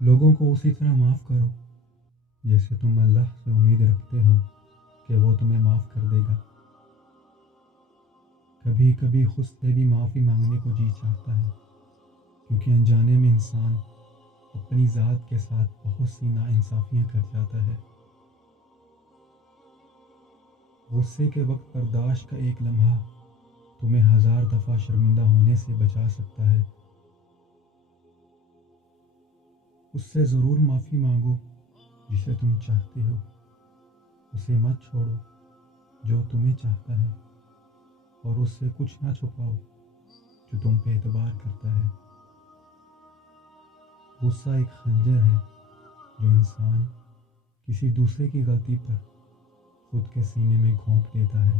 لوگوں کو اسی طرح معاف کرو جیسے تم اللہ سے امید رکھتے ہو کہ وہ تمہیں معاف کر دے گا۔ کبھی کبھی خود سے بھی معافی مانگنے کو جی چاہتا ہے، کیونکہ انجانے میں انسان اپنی ذات کے ساتھ بہت سی ناانصافیاں کر جاتا ہے۔ غصے کے وقت برداشت کا ایک لمحہ تمہیں ہزار دفعہ شرمندہ ہونے سے بچا سکتا ہے۔ اس سے ضرور معافی مانگو جسے تم چاہتے ہو، اسے مت چھوڑو جو تمہیں چاہتا ہے، اور اس سے کچھ نہ چھپاؤ جو تم پہ اعتبار کرتا ہے۔ غصہ ایک خنجر ہے جو انسان کسی دوسرے کی غلطی پر خود کے سینے میں گھونپ دیتا ہے۔